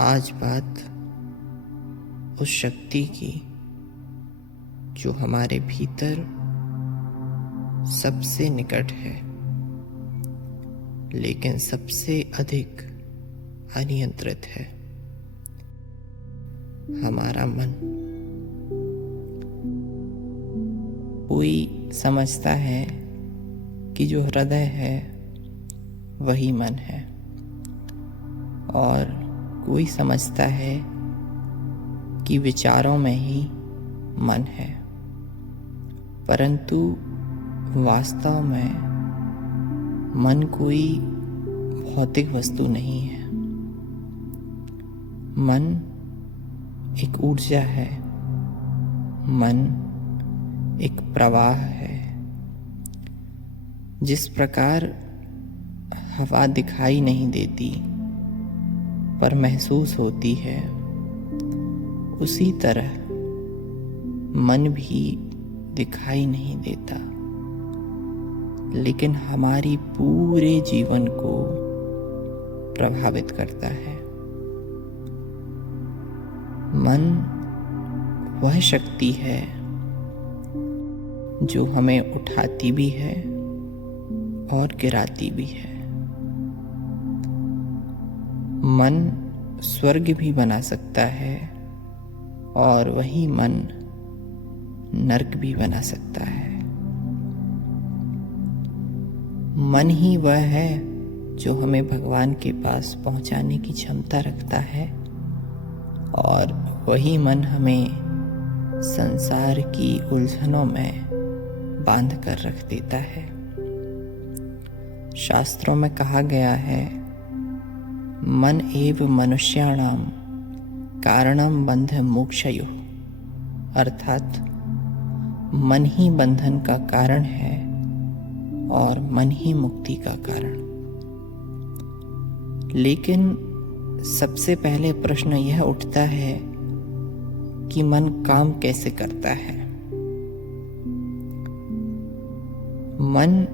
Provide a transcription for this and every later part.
आज बात उस शक्ति की जो हमारे भीतर सबसे निकट है, लेकिन सबसे अधिक अनियंत्रित है, हमारा मन। कोई समझता है कि जो हृदय है वही मन है, और कोई समझता है कि विचारों में ही मन है, परंतु वास्तव में मन कोई भौतिक वस्तु नहीं है। मन एक ऊर्जा है, मन एक प्रवाह है। जिस प्रकार हवा दिखाई नहीं देती पर महसूस होती है, उसी तरह मन भी दिखाई नहीं देता, लेकिन हमारी पूरे जीवन को प्रभावित करता है। मन वह शक्ति है जो हमें उठाती भी है और गिराती भी है। मन स्वर्ग भी बना सकता है और वही मन नरक भी बना सकता है। मन ही वह है जो हमें भगवान के पास पहुंचाने की क्षमता रखता है, और वही मन हमें संसार की उलझनों में बांध कर रख देता है। शास्त्रों में कहा गया है, मन एव मनुष्याणाम कारणम बंध मोक्षयोः, अर्थात मन ही बंधन का कारण है और मन ही मुक्ति का कारण। लेकिन सबसे पहले प्रश्न यह उठता है कि मन काम कैसे करता है। मन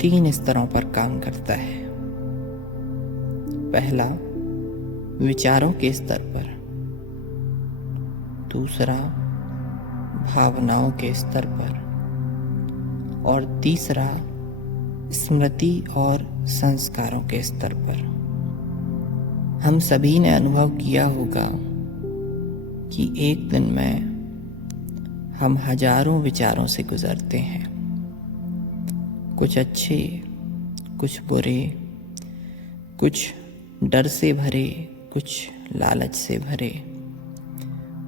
3 स्तरों पर काम करता है। पहला, विचारों के स्तर पर। दूसरा, भावनाओं के स्तर पर। और तीसरा, स्मृति और संस्कारों के स्तर पर। हम सभी ने अनुभव किया होगा कि एक दिन में हम हजारों विचारों से गुजरते हैं। कुछ अच्छे, कुछ बुरे, कुछ डर से भरे, कुछ लालच से भरे,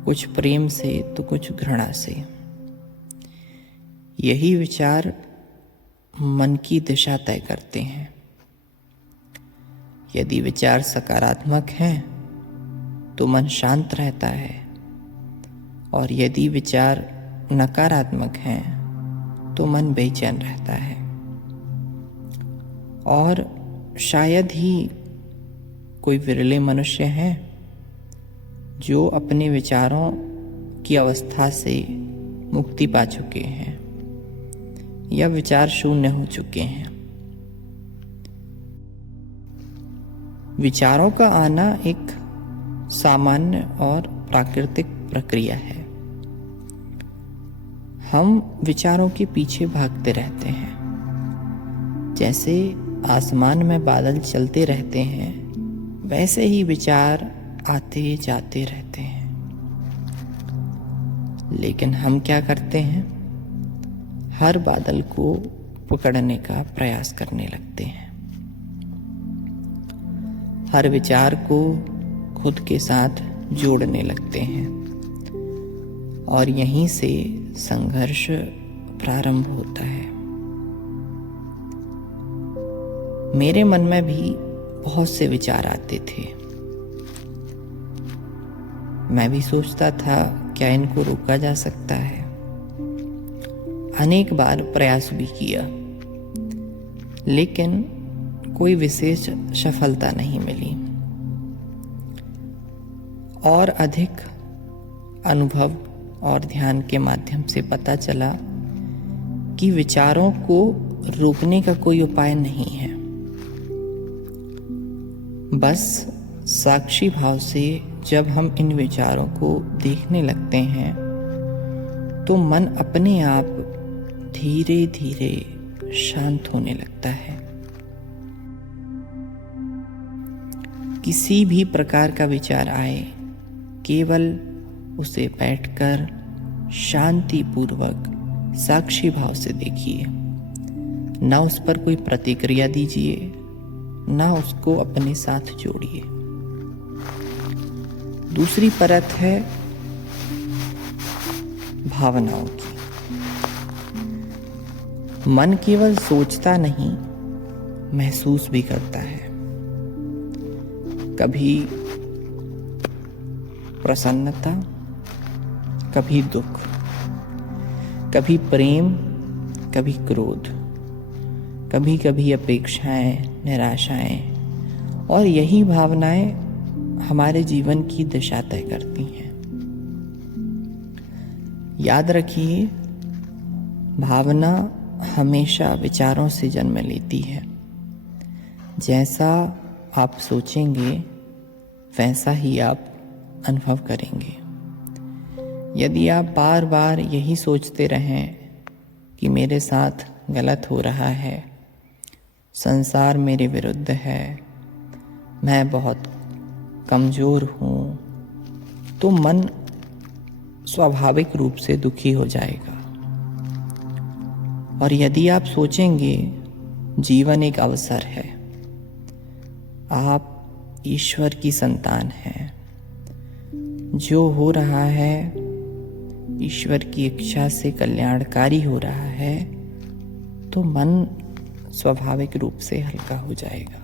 कुछ प्रेम से तो कुछ घृणा से। यही विचार मन की दिशा तय करते हैं। यदि विचार सकारात्मक हैं तो मन शांत रहता है, और यदि विचार नकारात्मक हैं तो मन बेचैन रहता है। और शायद ही कोई विरले मनुष्य हैं जो अपने विचारों की अवस्था से मुक्ति पा चुके हैं या विचार शून्य हो चुके हैं। विचारों का आना एक सामान्य और प्राकृतिक प्रक्रिया है। हम विचारों के पीछे भागते रहते हैं। जैसे आसमान में बादल चलते रहते हैं, वैसे ही विचार आते जाते रहते हैं। लेकिन हम क्या करते हैं? हर बादल को पकड़ने का प्रयास करने लगते हैं। हर विचार को खुद के साथ जोड़ने लगते हैं, और यहीं से संघर्ष प्रारंभ होता है। मेरे मन में भी बहुत से विचार आते थे। मैं भी सोचता था, क्या इनको रोका जा सकता है? अनेक बार प्रयास भी किया, लेकिन कोई विशेष सफलता नहीं मिली। और अधिक अनुभव और ध्यान के माध्यम से पता चला कि विचारों को रोकने का कोई उपाय नहीं है। बस साक्षी भाव से जब हम इन विचारों को देखने लगते हैं तो मन अपने आप धीरे धीरे शांत होने लगता है। किसी भी प्रकार का विचार आए, केवल उसे बैठकर शांति पूर्वक साक्षी भाव से देखिए। ना उस पर कोई प्रतिक्रिया दीजिए, ना उसको अपने साथ जोड़िए। दूसरी परत है भावनाओं की। मन केवल सोचता नहीं, महसूस भी करता है। कभी प्रसन्नता, कभी दुख, कभी प्रेम, कभी क्रोध, कभी कभी अपेक्षाएं, निराशाएं, और यही भावनाएं हमारे जीवन की दिशा तय करती हैं। याद रखिए, भावना हमेशा विचारों से जन्म लेती है। जैसा आप सोचेंगे वैसा ही आप अनुभव करेंगे। यदि आप बार बार यही सोचते रहें कि मेरे साथ गलत हो रहा है, संसार मेरे विरुद्ध है, मैं बहुत कमज़ोर हूँ, तो मन स्वाभाविक रूप से दुखी हो जाएगा। और यदि आप सोचेंगे जीवन एक अवसर है, आप ईश्वर की संतान हैं, जो हो रहा है ईश्वर की इच्छा से कल्याणकारी हो रहा है, तो मन स्वाभाविक रूप से हल्का हो जाएगा।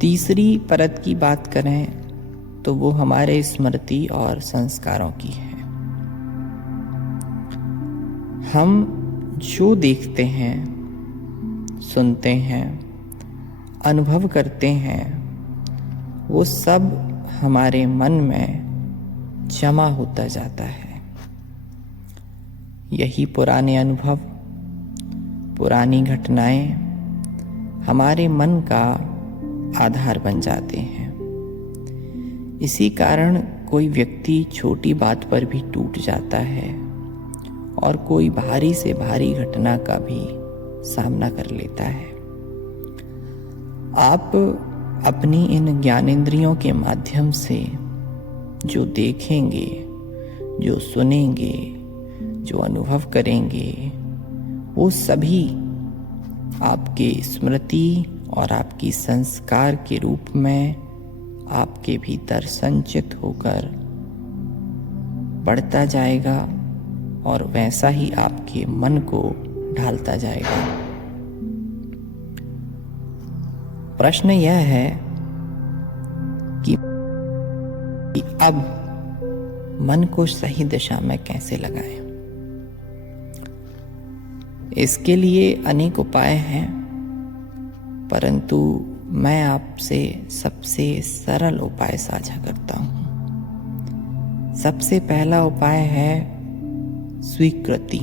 तीसरी परत की बात करें तो वो हमारे स्मृति और संस्कारों की है। हम जो देखते हैं, सुनते हैं, अनुभव करते हैं, वो सब हमारे मन में जमा होता जाता है। यही पुराने अनुभव, पुरानी घटनाएं हमारे मन का आधार बन जाते हैं। इसी कारण कोई व्यक्ति छोटी बात पर भी टूट जाता है और कोई भारी से भारी घटना का भी सामना कर लेता है। आप अपनी इन ज्ञानेंद्रियों के माध्यम से जो देखेंगे, जो सुनेंगे, जो अनुभव करेंगे, वो सभी आपके स्मृति और आपकी संस्कार के रूप में आपके भीतर संचित होकर बढ़ता जाएगा और वैसा ही आपके मन को ढालता जाएगा। प्रश्न यह है कि अब मन को सही दिशा में कैसे लगाएं। इसके लिए अनेक उपाय हैं, परंतु मैं आपसे सबसे सरल उपाय साझा करता हूं। सबसे पहला उपाय है स्वीकृति।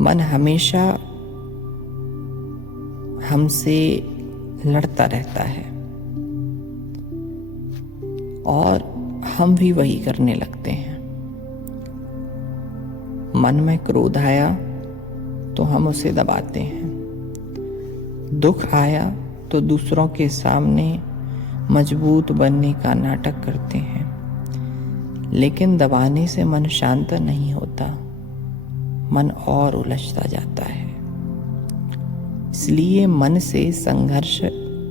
मन हमेशा हमसे लड़ता रहता है और हम भी वही करने लगते हैं। मन में क्रोध आया तो हम उसे दबाते हैं, दुख आया तो दूसरों के सामने मजबूत बनने का नाटक करते हैं। लेकिन दबाने से मन शांत नहीं होता, मन और उलझता जाता है। इसलिए मन से संघर्ष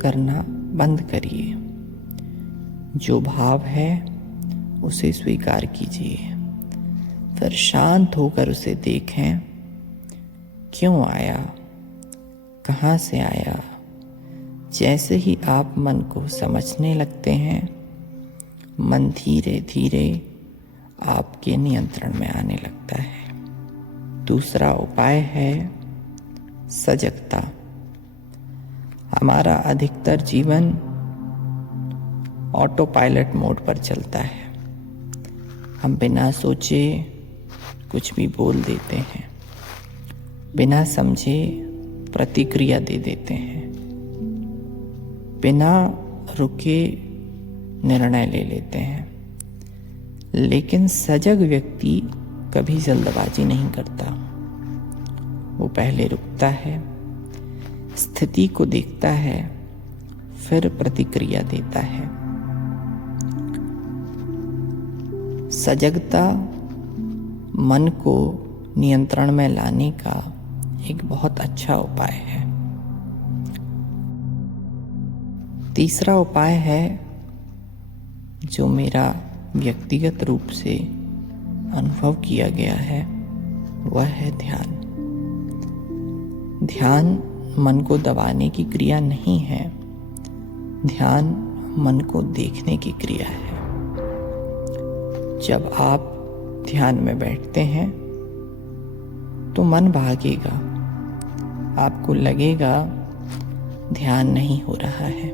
करना बंद करिए। जो भाव है उसे स्वीकार कीजिए, फिर शांत होकर उसे देखें। क्यों आया, कहाँ से आया? जैसे ही आप मन को समझने लगते हैं, मन धीरे धीरे आपके नियंत्रण में आने लगता है। दूसरा उपाय है सजगता। हमारा अधिकतर जीवन ऑटो पायलट मोड पर चलता है। हम बिना सोचे कुछ भी बोल देते हैं, बिना समझे प्रतिक्रिया दे देते हैं, बिना रुके निर्णय ले लेते हैं। लेकिन सजग व्यक्ति कभी जल्दबाजी नहीं करता। वो पहले रुकता है, स्थिति को देखता है, फिर प्रतिक्रिया देता है। सजगता मन को नियंत्रण में लाने का एक बहुत अच्छा उपाय है। तीसरा उपाय है जो मेरा व्यक्तिगत रूप से अनुभव किया गया है, वह है ध्यान। ध्यान मन को दबाने की क्रिया नहीं है, ध्यान मन को देखने की क्रिया है। जब आप ध्यान में बैठते हैं तो मन भागेगा, आपको लगेगा ध्यान नहीं हो रहा है,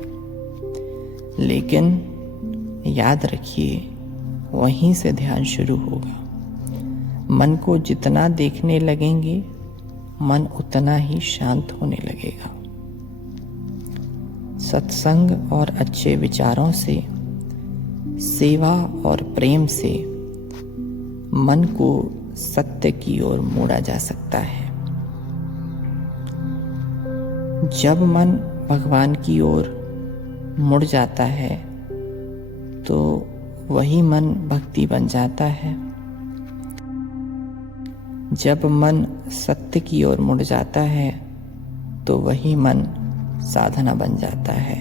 लेकिन याद रखिए वहीं से ध्यान शुरू होगा। मन को जितना देखने लगेंगे, मन उतना ही शांत होने लगेगा। सत्संग और अच्छे विचारों से, सेवा और प्रेम से मन को सत्य की ओर मोड़ा जा सकता है। जब मन भगवान की ओर मुड़ जाता है तो वही मन भक्ति बन जाता है। जब मन सत्य की ओर मुड़ जाता है तो वही मन साधना बन जाता है।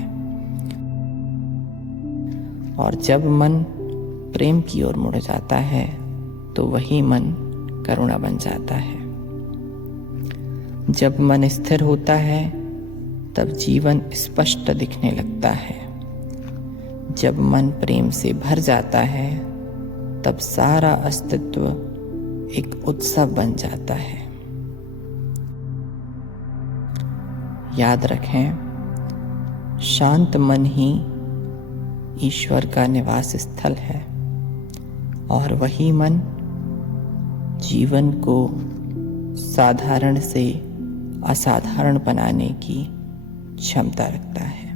और जब मन प्रेम की ओर मुड़ जाता है तो वही मन करुणा बन जाता है। जब मन स्थिर होता है तब जीवन स्पष्ट दिखने लगता है। जब मन प्रेम से भर जाता है तब सारा अस्तित्व एक उत्सव बन जाता है। याद रखें, शांत मन ही ईश्वर का निवास स्थल है और वही मन जीवन को साधारण से असाधारण बनाने की क्षमता रखता है।